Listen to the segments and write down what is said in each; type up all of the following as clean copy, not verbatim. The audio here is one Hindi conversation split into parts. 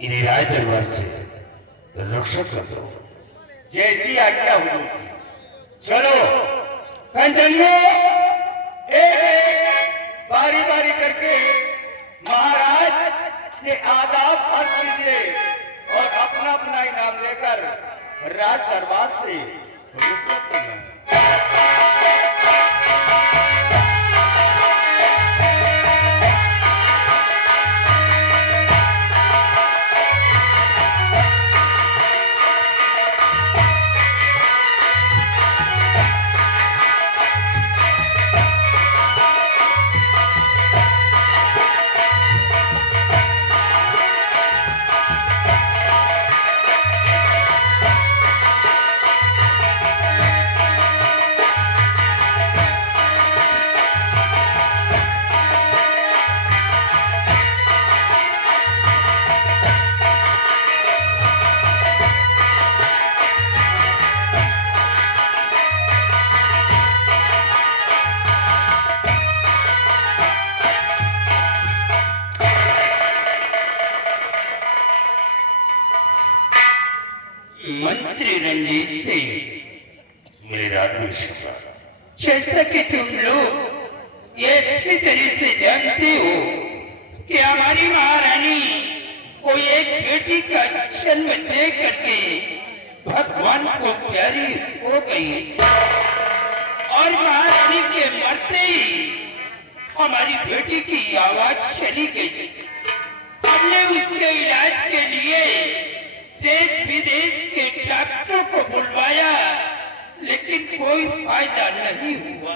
इन्हें राय दरबार से रक्षा कर दो। जैसी आज्ञा हुजूर की। चलो कंजलियों, एक एक बारी बारी करके महाराज के आदाब अर्ज कीजिए और अपना अपना इनाम लेकर राज दरबार से रुखसत हो जाएं। मंत्री रंजीत सिंह, मेरे राजवंश जैसा कि तुम लोग ये अच्छी तरह से जानते हो कि हमारी महारानी को एक बेटी का जन्म दे करके भगवान को प्यारी हो गई और महारानी के मरते ही हमारी बेटी की आवाज चली गई। हमने उसके इलाज के लिए देश विदेश के डॉक्टरों को बुलवाया, लेकिन कोई फायदा नहीं हुआ।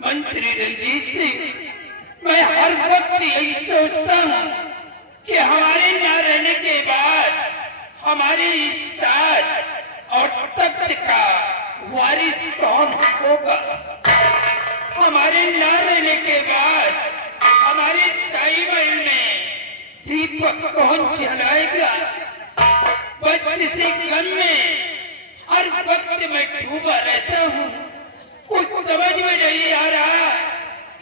मंत्री रंजीत सिंह, मैं हर वक्त यही सोचता हूँ कि हमारे न रहने के बाद हमारे इस ताज और तख्त का वारिस कौन होगा। हमारे न रहने के बाद हमारे शाही महल में दीपक कौन जलाएगा। बस इसी गम में हर वक्त मैं डूबा रहता हूँ। कुछ समझ में नहीं आ रहा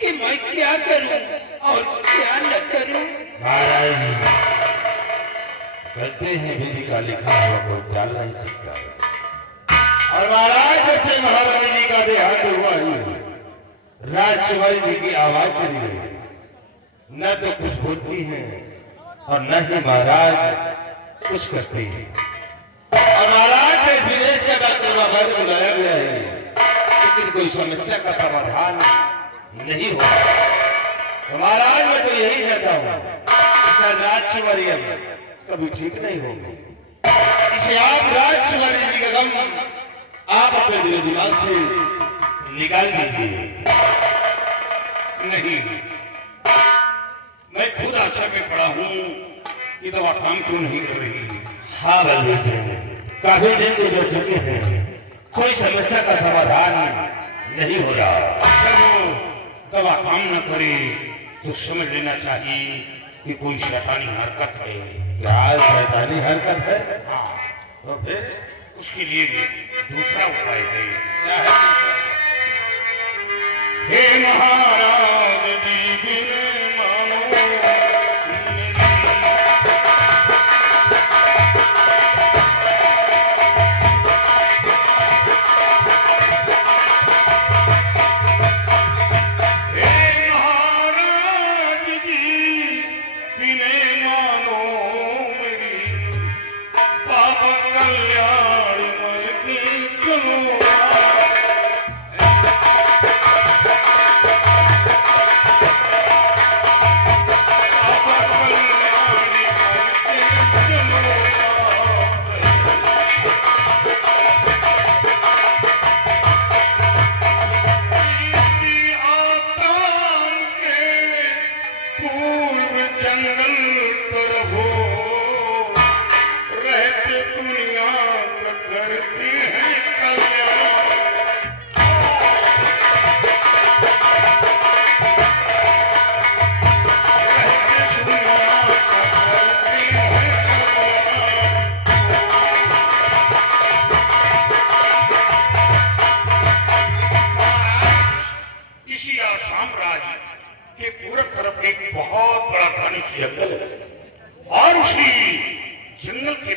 कि मैं क्या करूँ और क्या न करूँ। महाराज जी कहते हैं विधि का लिखा हुआ कोई टाल नहीं सकता है। और महाराज जब से महारानी जी का देहांत हुआ ही राजकुमारी जी की आवाज चली गई। न तो कुछ बोलती है और न ही महाराज कुछ करते हैं। और महाराज देश विदेश के डॉक्टर बाबा को बुलाया गया है, लेकिन कोई समस्या का समाधान नहीं हो रहा। तो महाराज मैं तो यही कहता हूँ राजकुमारी कभी ठीक नहीं होगी। इसे आप राजकुमारी जी का गम आप अपने दिल दिमाग से निकाल दीजिए। नहीं, मैं खुद आशा में पड़ा हूँ कि दवा काम क्यों नहीं कर रही। हाँ बलबीर सिंह, काफी दिन गुजर चुके हैं, कोई समस्या का समाधान नहीं हो रहा। जब वो दवा काम न करे तो समझ लेना चाहिए कि कोई शैतानी हरकत है। क्या शैतानी हरकत है? हाँ, तो फिर उसके लिए दूसरा उपाय है। क्या है? हे महाराज जी बिन मानो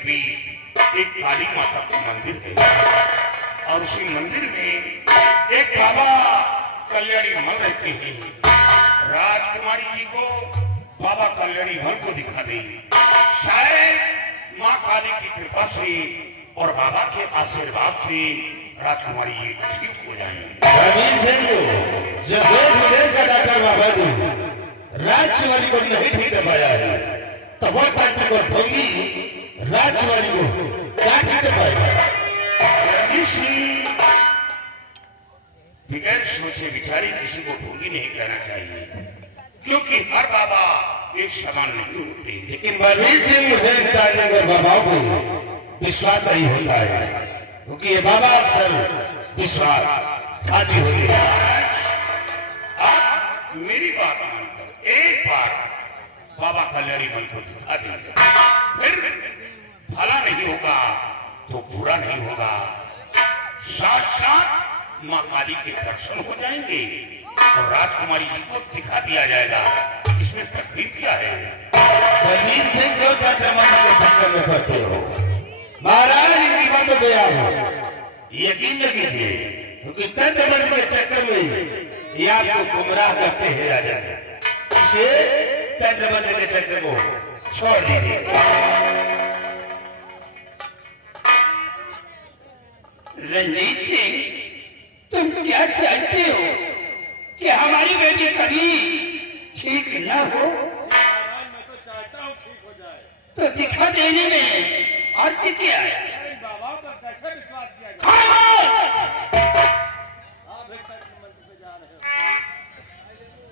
भी एक काली माता का मंदिर है और उसी मंदिर में एक बाबा कल्याणी मल रहते हैं। राजकुमारी जी को बाबा कल्याणी मल को दिखा दी। शायद माँ काली की कृपा से और बाबा के आशीर्वाद से राजकुमारी जी ठीक हो जाएंगे। रवीन सिंह को जब देश विदेश का डॉक्टर बाबा जी राजकुमारी को नहीं ठीक कर पाया है तो वो डॉक्टर को ढोंगी राजकुमारी को क्या ठीक कर पाएगा? रणजीत सिंह बगैर सोचे विचारे किसी को ढोंगी नहीं कहना चाहिए, क्योंकि हर बाबा एक समान नहीं होते। लेकिन बलवीर सिंह मुझे बाबाओं को विश्वास नहीं होता है, क्योंकि ये बाबा अक्सर विश्वास खाती होती है। आप मेरी बात मानकर एक बार बाबा कल्याणी मन को दिखा देंगे, फिर भला नहीं होगा तो बुरा नहीं होगा। साथ साथ माँ काली के दर्शन हो जाएंगे और राजकुमारी जी को दिखा दिया जाएगा। इसमें तकलीफ क्या है? बलवीर सिंह क्यों चंद्रमंडल के चक्कर में पड़ते हो? महाराज इनकी बातों पे आओ, यकीन न कीजिए, क्योंकि चंद्रमंडल के चक्कर में ये आपको गुमराह करते हैं राजा। इसे चंद्रमंडल के चक्कर को छोड़ दीजिए। रणजीत सिंह, तुम क्या चाहते हो कि हमारी बेटी कभी ठीक न हो? मैं तो चाहता हूँ ठीक हो जाए। तो दिखा देने में अर्थ क्या है? इन बाबाओं पर कैसे विश्वास किया जाए? खामोश! आप एक मंदिर पे जा रहे हो।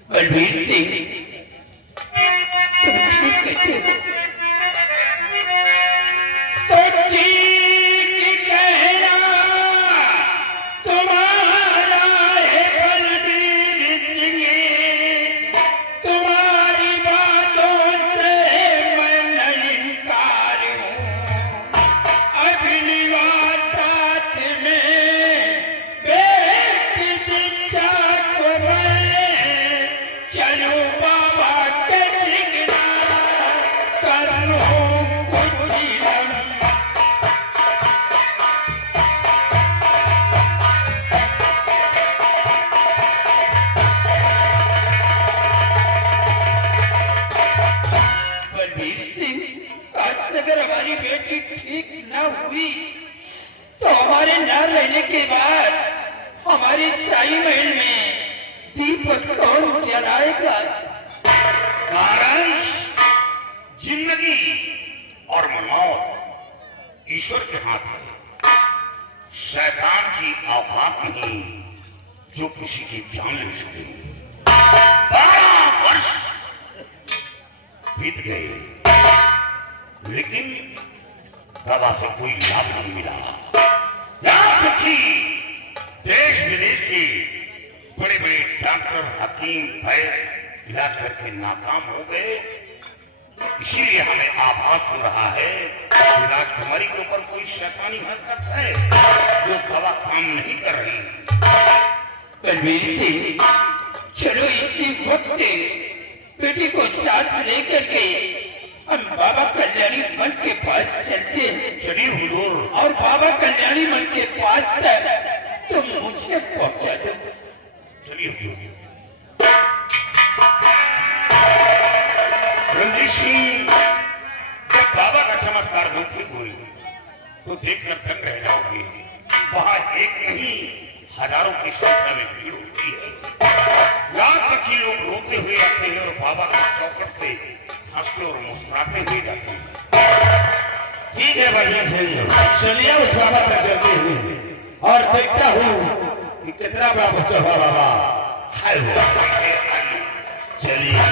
बलवीर सिंह, तुम ठीक कहते हो। तो ठीक कहना तुम्हारा है बलवीर सिंह, तुम्हारी बातों से मैं नहीं इनकार हूँ। अगली वारदात में बेटी दीक्षा को मैं चलूं बाबा के ठिकाना करूं कुछ इलम। बलवीर सिंह, आज से अगर हमारी बेटी ठीक न हुई तो हमारे न रहने के बाद हमारे शाही महल में दीपक कौन जलाएगा? महाराज, जिंदगी और मौत ईश्वर के हाथ है। शैतान की औकात नहीं जो किसी की जान ले सके। 12 वर्ष बीत गए, लेकिन दवा से कोई लाभ नहीं मिला। यहाँ तक कि देश विदेश के बड़े बड़े डॉक्टर, हकीम, वैद्य इलाज करके नाकाम हो गए। इसीलिए हमें आभास हो रहा है कि राजकुमारी के ऊपर कोई शैतानी हरकत है जो दवा काम नहीं कर रही। बलवीर सिंह, चलो इसी वक्त बेटी को साथ लेकर के हम बाबा कल्याणी मन के पास चलते हैं। चलिए हुजूर। और बाबा कल्याणी मन के पास तक तुम मुझे पहुंचा दो। चलिए हुजूर। रणजीत सिंह, जब बाबा का चमत्कार नसीब हुई तो देखकर दंग रह जाओगे। वहां एक नहीं हजारों की संख्या में भीड़ होती है। रात तक ही लोग रोते हुए आते हैं और बाबा का चौखट पे हंसते और मुस्कुराते हुए जाते हैं। ठीक है बलवीर सिंह, चलिए उस बाबा तक चलते हुए और देखता हूँ कि कितना बड़ा बच्चा हुआ बाबा। हाय वो, चलिए।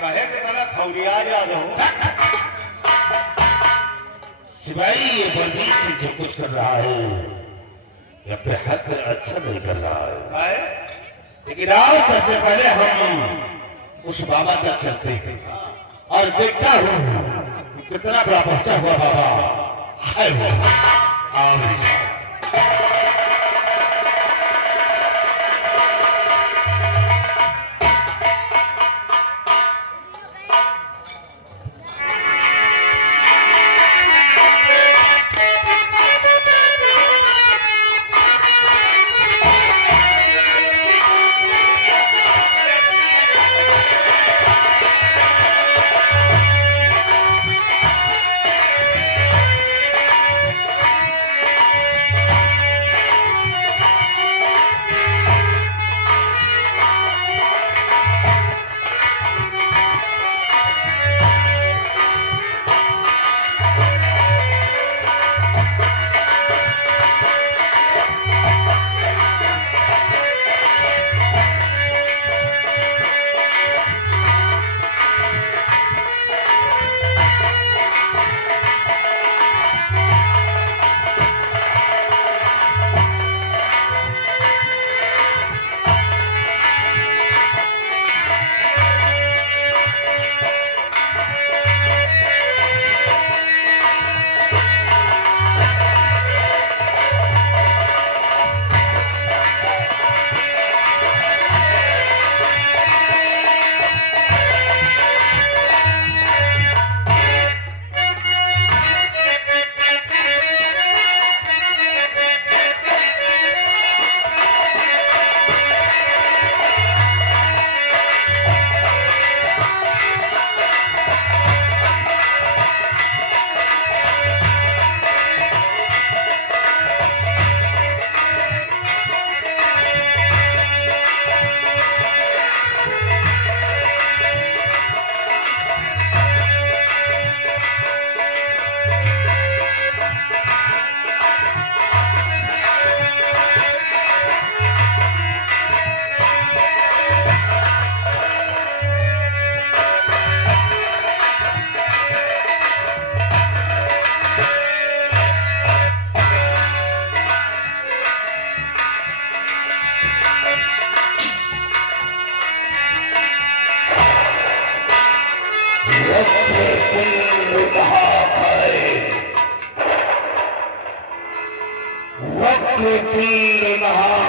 कहे कि मैं खौरिया जा रहा हूँ। सिवाई ये बलवीर सिंह जो कुछ कर रहा है ये अपने हक में अच्छा नहीं कर रहा है। लेकिन आओ सबसे पहले हम उस बाबा तक चलते हैं और देखता हूँ कि कितना बड़ा बच्चा हुआ बाबा है वो। आओ मेरे साथ। वक्रतुंड महाकाय वक्रतुंड महा